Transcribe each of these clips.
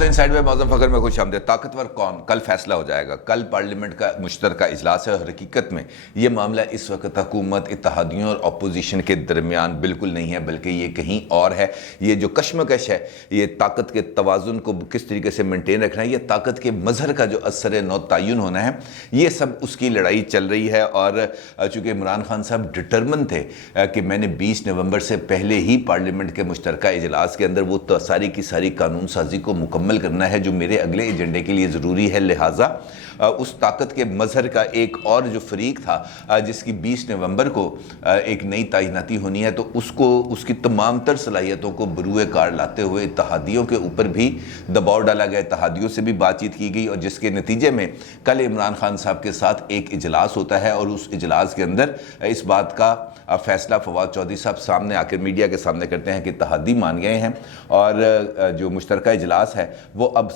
دوستوں انسائیڈ میں معظم فخر میں خوش آمدید۔ طاقتور کون، کل فیصلہ ہو جائے گا۔ کل پارلیمنٹ کا مشترکہ اجلاس ہے اور حقیقت میں یہ معاملہ اس وقت حکومت، اتحادیوں اور اپوزیشن کے درمیان بالکل نہیں ہے، بلکہ یہ کہیں اور ہے۔ یہ جو کشمکش ہے، یہ طاقت کے توازن کو کس طریقے سے مینٹین رکھنا ہے، یہ طاقت کے مظہر کا جو اثر نو تعین ہونا ہے، یہ سب اس کی لڑائی چل رہی ہے۔ اور چونکہ عمران خان صاحب ڈٹرمن تھے کہ میں نے 20 نومبر سے پہلے ہی پارلیمنٹ کے مشترکہ اجلاس کے اندر وہ ساری کی ساری قانون سازی کو مکمل کرنا ہے جو میرے اگلے ایجنڈے کے لیے ضروری ہے، لہٰذا اس طاقت کے مظہر کا ایک اور جو فریق تھا جس کی 20 نومبر کو ایک نئی تعیناتی ہونی ہے، تو اس کی تمام تر صلاحیتوں کو بروئے کار لاتے ہوئے اتحادیوں کے اوپر بھی دباؤ ڈالا گیا، اتحادیوں سے بھی بات چیت کی گئی، اور جس کے نتیجے میں کل عمران خان صاحب کے ساتھ ایک اجلاس ہوتا ہے اور اس اجلاس کے اندر اس بات کا فیصلہ فواد چودھری صاحب سامنے آ کر میڈیا کے سامنے کرتے ہیں کہ اتحادی مان گئے ہیں، اور جو مشترکہ اجلاس ہے وہ اب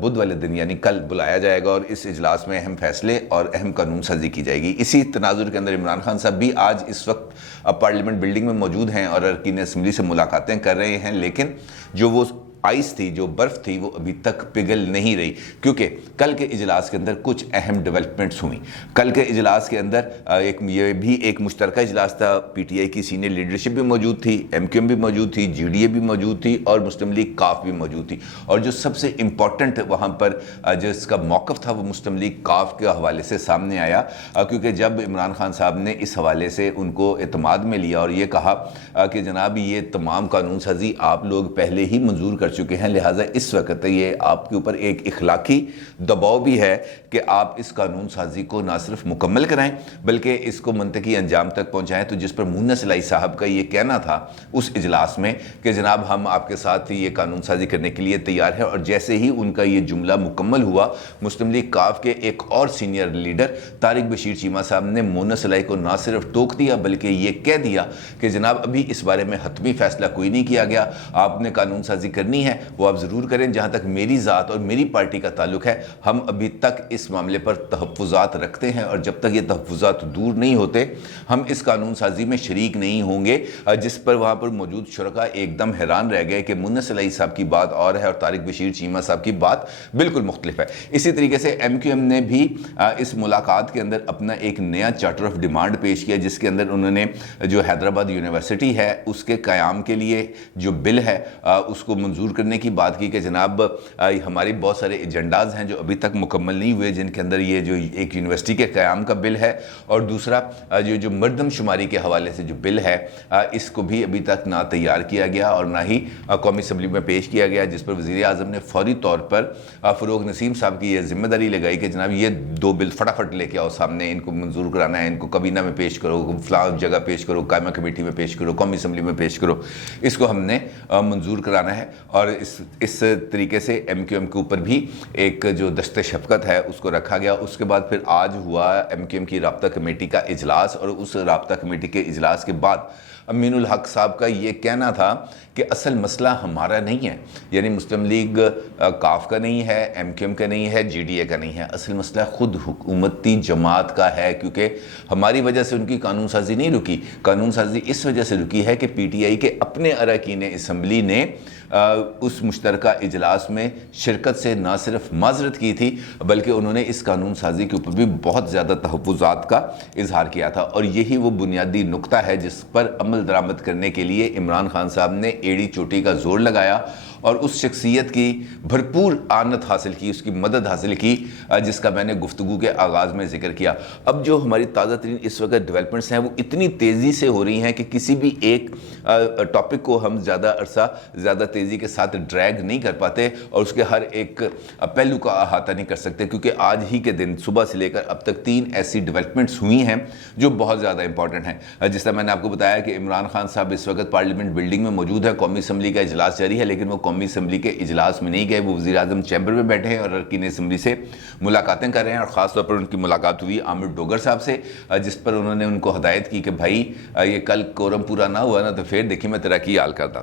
بدھ والے دن یعنی کل بلایا جائے گا، اور اس اجلاس میں اہم فیصلے اور اہم قانون سازی کی جائے گی۔ اسی تناظر کے اندر عمران خان صاحب بھی آج اس وقت پارلیمنٹ بلڈنگ میں موجود ہیں اور ارکین اسمبلی سے ملاقاتیں کر رہے ہیں، لیکن جو وہ آئس تھی، جو برف تھی، وہ ابھی تک پگھل نہیں رہی، کیونکہ کل کے اجلاس کے اندر کچھ اہم ڈیولپمنٹس ہوئیں۔ کل کے اجلاس کے اندر یہ بھی ایک مشترکہ اجلاس تھا، پی ٹی آئی کی سینئر لیڈرشپ بھی موجود تھی، ایم کیو ایم بھی موجود تھی، جی ڈی اے بھی موجود تھی، اور مسلم لیگ کاف بھی موجود تھی، اور جو سب سے امپورٹنٹ وہاں پر جس کا موقف تھا وہ مسلم لیگ کاف کے حوالے سے سامنے آیا، کیونکہ جب عمران خان صاحب نے اس حوالے سے ان کو اعتماد میں لیا اور یہ کہا کہ جناب یہ تمام قانون سازی آپ لوگ پہلے ہی منظور کر چکے ہیں، لہٰذا اس وقت یہ آپ کے اوپر ایک اخلاقی دباؤ بھی ہے کہ آپ اس قانون سازی کو نہ صرف مکمل کرائیں بلکہ اس کو منطقی انجام تک پہنچائیں۔ تو جس پر مونس الائی صاحب کا یہ کہنا تھا اس اجلاس میں کہ جناب ہم آپ کے ساتھ یہ قانون سازی کرنے کے لیے تیار ہیں، اور جیسے ہی ان کا یہ جملہ مکمل ہوا، مسلم لیگ کاف کے ایک اور سینئر لیڈر طارق بشیر چیمہ صاحب نے مونس الائی کو نہ صرف ٹوک دیا بلکہ یہ کہہ دیا کہ جناب ابھی اس بارے میں حتمی فیصلہ کوئی نہیں کیا گیا، آپ نے قانون سازی کرنی ہے وہ آپ ضرور کریں، جہاں تک میری ذات اور میری پارٹی کا تعلق ہے ہم ابھی تک اس معاملے پر تحفظات رکھتے ہیں، اور جب تک یہ تحفظات دور نہیں ہوتے ہم اس قانون سازی میں شریک نہیں ہوں گے۔ جس پر وہاں پر موجود شرکاء ایک دم حیران رہ گئے کہ مونس الائی صاحب کی بات اور ہے اور طارق بشیر چیمہ صاحب کی بات بالکل مختلف ہے۔ اسی طریقے سے ایم کیو ایم نے بھی اس ملاقات کے اندر اپنا ایک نیا چارٹر آف ڈیمانڈ پیش کیا، جس کے اندر انہوں نے جو حیدرآباد یونیورسٹی ہے اس کے قیام کے لیے جو بل ہے اس کو منظور کرنے کی بات کی کہ جناب ہمارے بہت سارے ایجنڈاز ہیں جو ابھی تک مکمل نہیں ہوئے، جن کے اندر یہ جو ایک یونیورسٹی کے قیام کا بل ہے، اور دوسرا جو مردم شماری کے حوالے سے جو بل ہے اس کو بھی ابھی تک نہ تیار کیا گیا اور نہ ہی قومی اسمبلی میں پیش کیا گیا، جس پر وزیر اعظم نے فوری طور پر فروغ نسیم صاحب کی یہ ذمہ داری لگائی کہ جناب یہ دو بل فٹافٹ لے کے آؤ سامنے، ان کو منظور کرانا ہے، ان کو کابینہ میں پیش کرو، فلاں جگہ پیش کرو، قائمہ کمیٹی میں پیش کرو، قومی اسمبلی میں پیش کرو، اس کو ہم نے منظور کرانا ہے۔ اور اس طریقے سے ایم کیو ایم کے اوپر بھی ایک جو دست شفقت ہے اس کو رکھا گیا۔ اس کے بعد پھر آج ہوا ایم کیو ایم کی رابطہ کمیٹی کا اجلاس، اور اس رابطہ کمیٹی کے اجلاس کے بعد امین الحق صاحب کا یہ کہنا تھا کہ اصل مسئلہ ہمارا نہیں ہے، یعنی مسلم لیگ کاف کا نہیں ہے، ایم کیو ایم کا نہیں ہے، جی ڈی اے کا نہیں ہے، اصل مسئلہ خود حکومتی جماعت کا ہے، کیونکہ ہماری وجہ سے ان کی قانون سازی نہیں رکی، قانون سازی اس وجہ سے رکی ہے کہ پی ٹی آئی کے اپنے اراکین اسمبلی نے اس مشترکہ اجلاس میں شرکت سے نہ صرف معذرت کی تھی بلکہ انہوں نے اس قانون سازی کے اوپر بھی بہت زیادہ تحفظات کا اظہار کیا تھا، اور یہی وہ بنیادی نقطہ ہے جس پر عمل درآمد کرنے کے لیے عمران خان صاحب نے ایڑی چوٹی کا زور لگایا اور اس شخصیت کی بھرپور آنت حاصل کی، اس کی مدد حاصل کی جس کا میں نے گفتگو کے آغاز میں ذکر کیا۔ اب جو ہماری تازہ ترین اس وقت ڈیولپمنٹس ہیں وہ اتنی تیزی سے ہو رہی ہیں کہ کسی بھی ایک ٹاپک کو ہم زیادہ عرصہ زیادہ تیزی کے ساتھ ڈریگ نہیں کر پاتے اور اس کے ہر ایک پہلو کا احاطہ نہیں کر سکتے، کیونکہ آج ہی کے دن صبح سے لے کر اب تک 3 ایسی ڈیولپمنٹس ہوئی ہیں جو بہت زیادہ امپورٹنٹ ہیں۔ جس طرح میں نے آپ کو بتایا کہ عمران خان صاحب اس وقت پارلیمنٹ بلڈنگ میں موجود ہے، قومی اسمبلی کا اجلاس جاری ہے، لیکن وہ قومی اسمبلی کے اجلاس میں نہیں گئے، وہ وزیر اعظم چیمبر میں بیٹھے ہیں اور ارکین اسمبلی سے ملاقاتیں کر رہے ہیں، اور خاص طور پر ان کی ملاقات ہوئی عامر ڈوگر صاحب سے، جس پر انہوں نے ان کو ہدایت کی کہ بھائی یہ کل کورم پورا نہ ہوا نا تو پھر دیکھیں میں تیرا کی حال کرتا۔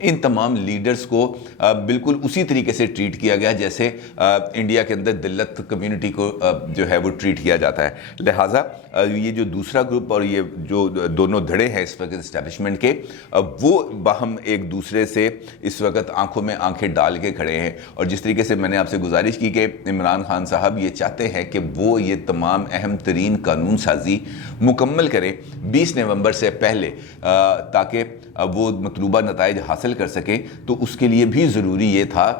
ان تمام لیڈرز کو بالکل اسی طریقے سے ٹریٹ کیا گیا جیسے انڈیا کے اندر دلت کمیونٹی کو جو ہے وہ ٹریٹ کیا جاتا ہے. لہٰذا یہ جو دوسرا گروپ اور یہ جو دونوں دھڑے ہیں اس وقت اسٹیبلشمنٹ کے, وہ باہم ایک دوسرے سے اس وقت آنکھوں میں آنکھیں ڈال کے کھڑے ہیں. اور جس طریقے سے میں نے آپ سے گزارش کی کہ عمران خان صاحب یہ چاہتے ہیں کہ وہ یہ تمام اہم ترین قانون سازی مکمل کریں 20 نومبر سے پہلے تاکہ وہ مطلوبہ نتائج حاصل کر سکیں, تو اس کے لیے بھی ضروری یہ تھا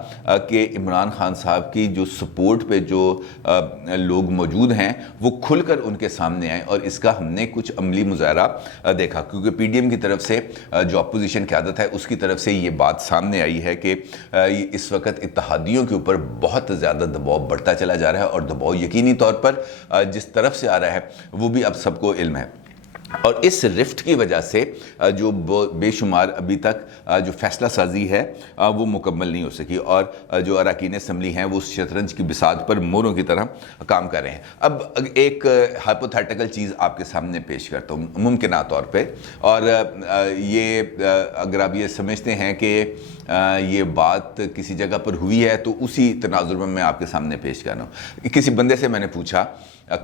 کہ عمران خان صاحب کی جو سپورٹ پہ جو لوگ موجود ہیں وہ کھل کر ان کے سامنے آئیں. اور اس کا ہم نے کچھ عملی مظاہرہ دیکھا, کیونکہ پی ڈی ایم کی طرف سے جو اپوزیشن قیادت ہے اس کی طرف سے یہ بات سامنے آئی ہے کہ اس وقت اتحادیوں کے اوپر بہت زیادہ دباؤ بڑھتا چلا جا رہا ہے, اور دباؤ یقینی طور پر جس طرف سے آ رہا ہے وہ بھی اب سب کو علم ہے. اور اس رفٹ کی وجہ سے جو بے شمار ابھی تک جو فیصلہ سازی ہے وہ مکمل نہیں ہو سکی, اور جو اراکین اسمبلی ہیں وہ شطرنج کی بساط پر موروں کی طرح کام کر رہے ہیں. اب ایک ہائپوتھیٹیکل چیز آپ کے سامنے پیش کرتا ہوں ممکنہ طور پہ, اور یہ اگر آپ یہ سمجھتے ہیں کہ یہ بات کسی جگہ پر ہوئی ہے تو اسی تناظر میں آپ کے سامنے پیش کر رہا ہوں. کسی بندے سے میں نے پوچھا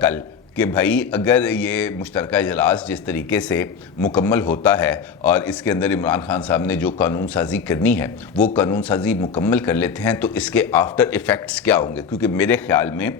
کل کہ بھائی اگر یہ مشترکہ اجلاس جس طریقے سے مکمل ہوتا ہے اور اس کے اندر عمران خان صاحب نے جو قانون سازی کرنی ہے وہ قانون سازی مکمل کر لیتے ہیں تو اس کے آفٹر ایفیکٹس کیا ہوں گے, کیونکہ میرے خیال میں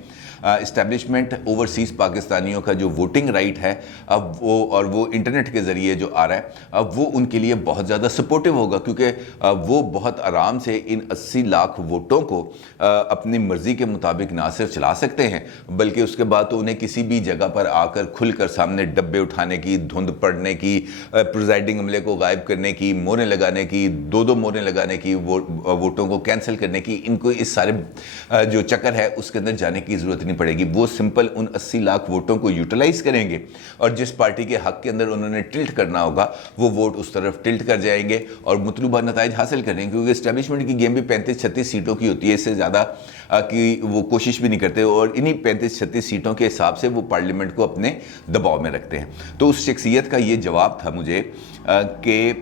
اسٹیبلشمنٹ اوورسیز پاکستانیوں کا جو ووٹنگ رائٹ ہے اب وہ انٹرنیٹ کے ذریعے جو آ رہا ہے اب وہ ان کے لیے بہت زیادہ سپورٹیو ہوگا, کیونکہ وہ بہت آرام سے ان 80 لاکھ ووٹوں کو اپنی مرضی کے مطابق نہ صرف چلا سکتے ہیں بلکہ اس کے بعد تو انہیں کسی بھی جگہ پر آ کر کھل کر سامنے ڈبے اٹھانے کی, دھند پڑنے کی, پریزائڈنگ عملے کو غائب کرنے کی, موریں لگانے کی, دو موریں لگانے کی, ووٹوں کو کینسل کرنے کی, ان کو اس سارے جو چکر ہے اس کے اندر جانے کی ضرورت نہیں پڑے گی. وہ سمپل ان 80 لاکھ ووٹوں کو یوٹیلائز کریں گے اور جس پارٹی کے حق کے اندر انہوں نے ٹلٹ کرنا ہوگا وہ ووٹ اس طرف ٹلٹ کر جائیں گے اور مطلوبہ نتائج حاصل کریں گے, کیونکہ اسٹیبلشمنٹ کی گیم بھی 35-36 سیٹوں کی ہوتی ہے, اس سے زیادہ کی وہ کوشش بھی نہیں کرتے, اور انہی 35-36 سیٹوں کے حساب سے وہ پارلیمنٹ کو اپنے دباؤ میں رکھتے ہیں. تو اس شخصیت کا یہ جواب تھا مجھے کہ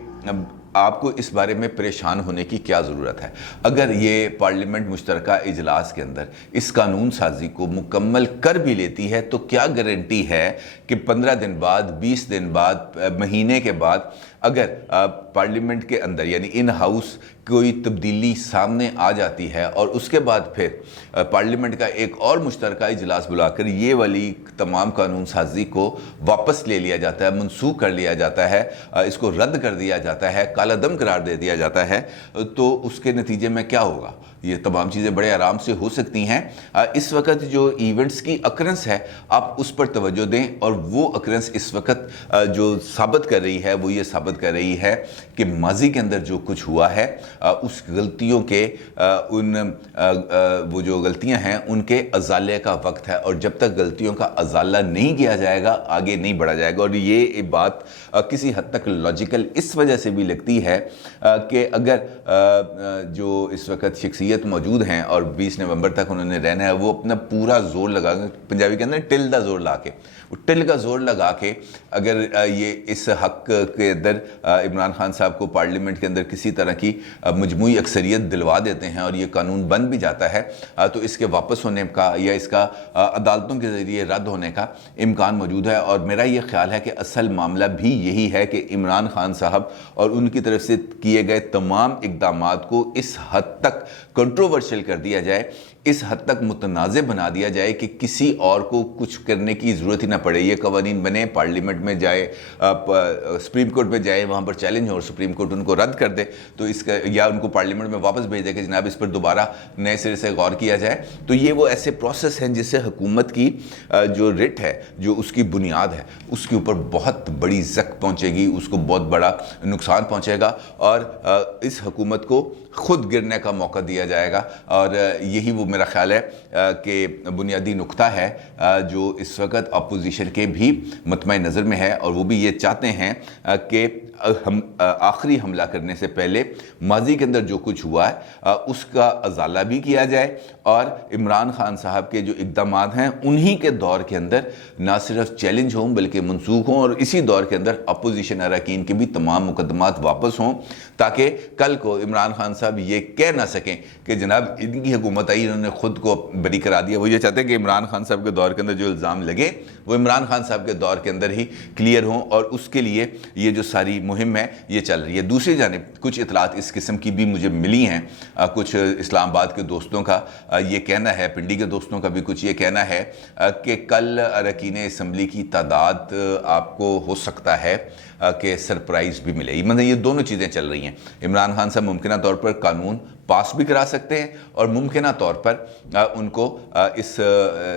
آپ کو اس بارے میں پریشان ہونے کی کیا ضرورت ہے. اگر یہ پارلیمنٹ مشترکہ اجلاس کے اندر اس قانون سازی کو مکمل کر بھی لیتی ہے تو کیا گارنٹی ہے کہ 15 دن بعد, 20 دن بعد, مہینے کے بعد اگر پارلیمنٹ کے اندر یعنی ان ہاؤس کوئی تبدیلی سامنے آ جاتی ہے اور اس کے بعد پھر پارلیمنٹ کا ایک اور مشترکہ اجلاس بلا کر یہ والی تمام قانون سازی کو واپس لے لیا جاتا ہے, منسوخ کر لیا جاتا ہے, اس کو رد کر دیا جاتا ہے, کالا دم قرار دے دیا جاتا ہے, تو اس کے نتیجے میں کیا ہوگا؟ یہ تمام چیزیں بڑے آرام سے ہو سکتی ہیں. اس وقت جو ایونٹس کی اکرنس ہے آپ اس پر توجہ دیں, اور وہ اکرنس اس وقت جو ثابت کر رہی ہے وہ یہ ثابت کر رہی ہے کہ ماضی کے اندر جو کچھ ہوا ہے اس غلطیوں کے وہ جو غلطیاں ہیں ان کے ازالے کا وقت ہے, اور جب تک غلطیوں کا ازالہ نہیں کیا جائے گا آگے نہیں بڑھا جائے گا. اور یہ بات کسی حد تک لاجیکل اس وجہ سے بھی لگتی ہے کہ اگر جو اس وقت شخصیت موجود ہیں اور 20 نومبر تک انہوں نے رہنا ہے, وہ اپنا پورا زور لگا کے, پنجابی کے اندر ٹل دا زور لا کے, ٹل کا زور لگا کے اگر یہ اس حق کے اندر عمران خان صاحب کو پارلیمنٹ کے اندر کسی طرح کی مجموعی اکثریت دلوا دیتے ہیں اور یہ قانون بن بھی جاتا ہے تو اس کے واپس ہونے کا یا اس کا عدالتوں کے ذریعے رد ہونے کا امکان موجود ہے. اور میرا یہ خیال ہے کہ اصل معاملہ بھی یہی ہے کہ عمران خان صاحب اور ان کی طرف سے کیے گئے تمام اقدامات کو اس حد تک کنٹروورشل کر دیا جائے, اس حد تک متنازع بنا دیا جائے کہ کسی اور کو کچھ کرنے کی ضرورت ہی نہ پڑے. یہ قوانین بنے, پارلیمنٹ میں جائے, سپریم کورٹ میں جائے, وہاں پر چیلنج ہو اور سپریم کورٹ ان کو رد کر دے تو اس کا, یا ان کو پارلیمنٹ میں واپس بھیج دے کہ جناب اس پر دوبارہ نئے سرے سے غور کیا جائے. تو یہ وہ ایسے پروسیس ہیں جس سے حکومت کی جو رٹ ہے, جو اس کی بنیاد ہے, اس کے اوپر بہت بڑی زک پہنچے گی, اس کو بہت بڑا نقصان پہنچے گا اور اس حکومت کو خود گرنے کا موقع دیا جائے گا. اور یہی وہ میرا خیال ہے کہ بنیادی نقطہ ہے جو اس وقت اپوزیشن کے بھی مطمئن نظر میں ہے، اور وہ بھی یہ چاہتے ہیں کہ آخری حملہ کرنے سے پہلے ماضی کے اندر جو کچھ ہوا ہے اس کا ازالہ بھی کیا جائے، اور عمران خان صاحب کے جو اقدامات ہیں انہی کے دور کے اندر نہ صرف چیلنج ہوں بلکہ منسوخ ہوں، اور اسی دور کے اندر اپوزیشن اراکین کے بھی تمام مقدمات واپس ہوں، تاکہ کل کو عمران خان صاحب یہ کہہ نہ سکیں کہ جناب ان کی حکومت آئی، انہوں نے خود کو بری کرا دیا۔ وہ یہ چاہتے ہیں کہ عمران خان صاحب کے دور کے اندر جو الزام لگے وہ عمران خان صاحب کے دور کے اندر ہی کلیئر ہوں، اور اس کے لیے یہ جو ساری مہم ہے یہ چل رہی ہے۔ دوسری جانب کچھ اطلاعات اس قسم کی بھی مجھے ملی ہیں، کچھ اسلام آباد کے دوستوں کا یہ کہنا ہے، پنڈی کے دوستوں کا بھی کچھ یہ کہنا ہے کہ کل اراکین اسمبلی کی تعداد آپ کو ہو سکتا ہے کہ سرپرائز بھی ملے، مطلب یہ دونوں چیزیں چل رہی ہیں۔ عمران خان صاحب ممکنہ طور پر قانون پاس بھی کرا سکتے ہیں، اور ممکنہ طور پر ان کو اس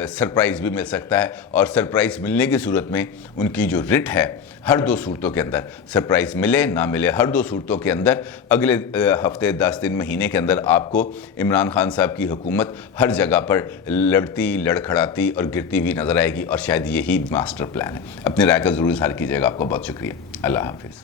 سرپرائز بھی مل سکتا ہے، اور سرپرائز ملنے کی صورت میں ان کی جو رٹ ہے ہر دو صورتوں کے اندر، سرپرائز ملے نہ ملے، ہر دو صورتوں کے اندر اگلے ہفتے 10 دن مہینے کے اندر آپ کو عمران خان صاحب کی حکومت ہر جگہ پر لڑتی لڑکھڑاتی اور گرتی ہوئی نظر آئے گی، اور شاید یہی ماسٹر پلان ہے۔ اپنی رائے کا ضرور اظہار کیجیے گا۔ آپ کو بہت شکریہ۔ اللہ حافظ۔